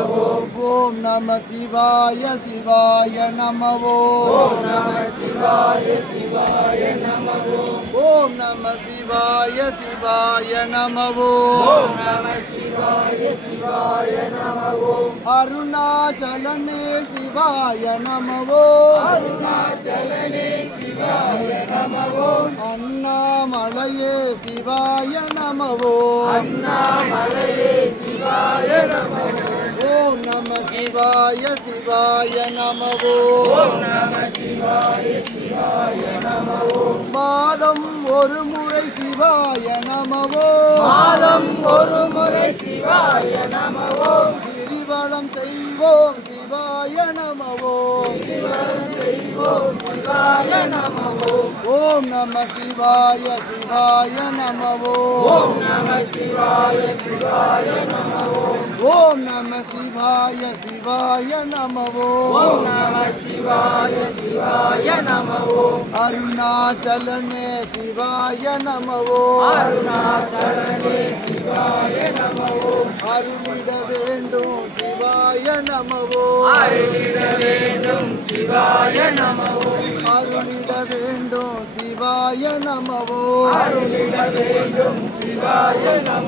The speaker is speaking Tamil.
ஓம் நம சிவாய சிவாய நம ஓம் நம சிவாய சிவாய நம ஓம் நம சிவாய சிவாய நம ஓம் நம சிவாய சிவாய நம அருணாச்சலனே சிவாய நம அருணாச்சலனே சிவாய நம அண்ணாமலையே சிவாய நம அண்ணாமலையே சிவாய நம ஓம் நம சிவாய சிவாய நம ஓம் நம சிவாய சிவாய நம மாதம் ஒரு முறை சிவாய நம மாதம் ஒரு முறை சிவாய நம கிரிவலம் செய்வோம் சிவாய நம கிரிவலம் செய்வோம் சிவாய நம ஓம் நம சிவாய சிவாய நம ஓம் நம சிவாய சிவாய நம ஓம் நம சிவாய சிவாய நம ஓம் நம சிவாய சிவாய நம அருணாச்சலனே சிவாய நம அருணாச்சலனே சிவாய நம அருளிட வேண்டும் சிவாய நம அருளிட வேண்டும் சிவாய நம அருளிட வேண்டும் சிவாய நம அருளிட வேண்டும் சிவாய நம